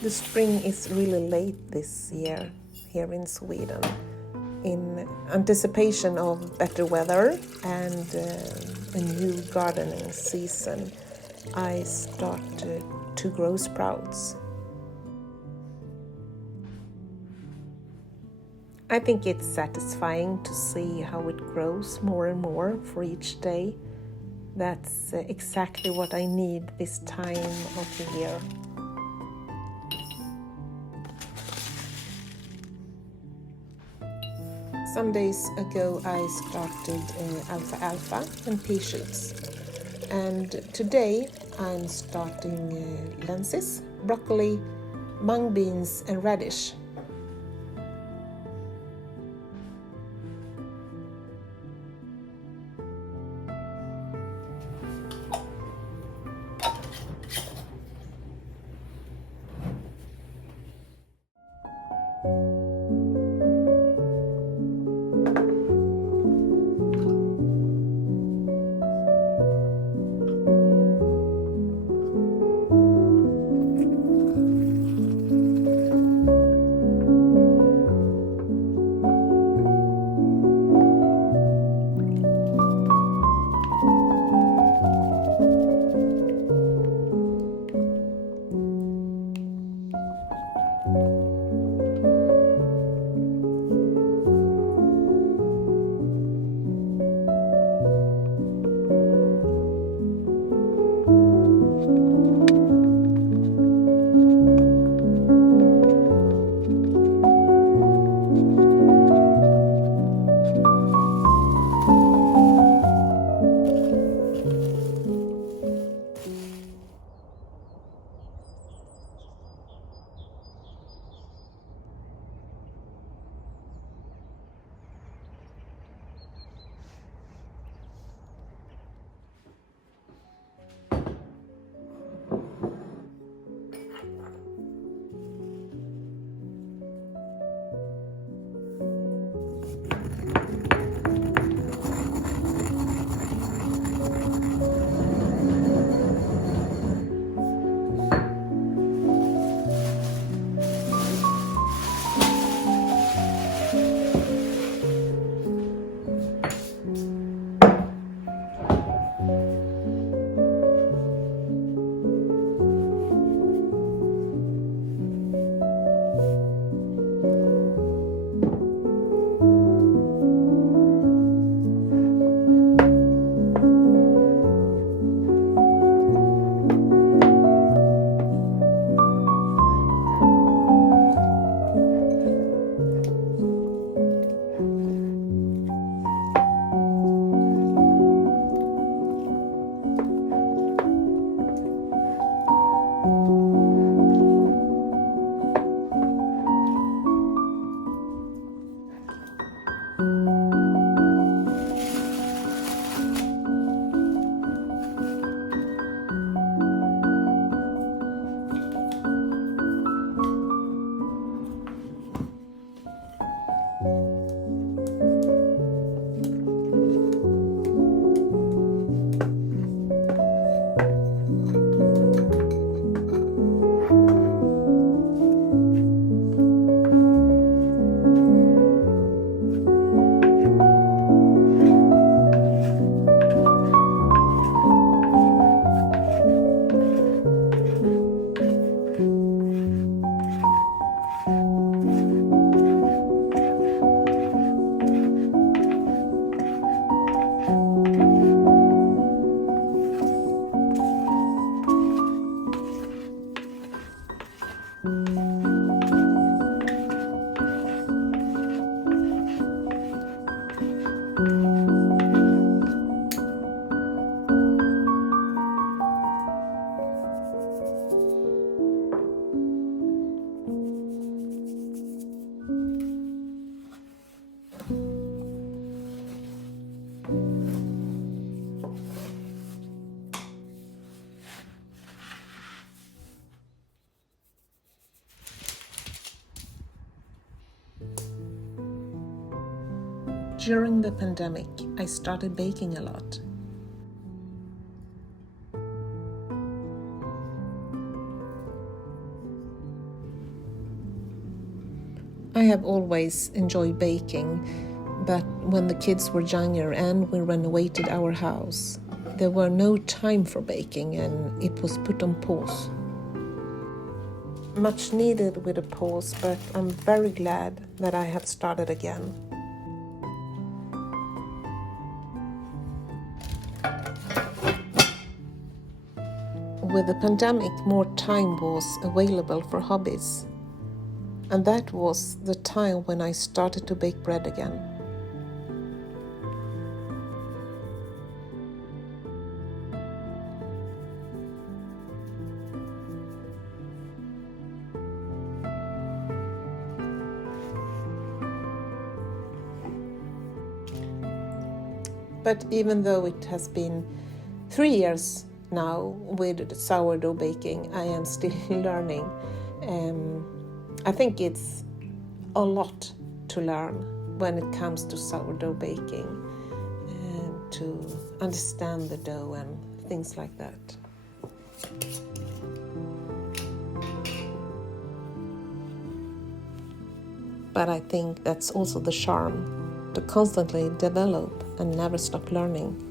The spring is really late this year here in Sweden. In anticipation of better weather and a new gardening season, I started to grow sprouts. I think it's satisfying to see how it grows more and more for each day. That's exactly what I need this time of the year. Some days ago I started alfalfa and pea shoots, and today I'm starting lenses, broccoli, mung beans and radish. During the pandemic, I started baking a lot. I have always enjoyed baking, but when the kids were younger and we renovated our house, there were no time for baking and it was put on pause. Much needed with a pause, but I'm very glad that I have started again. With the pandemic, more time was available for hobbies, and that was the time when I started to bake bread again. But even though it has been 3 years now with sourdough baking, I am still learning. I think it's a lot to learn when it comes to sourdough baking, and to understand the dough and things like that. But I think that's also the charm, to constantly develop and never stop learning.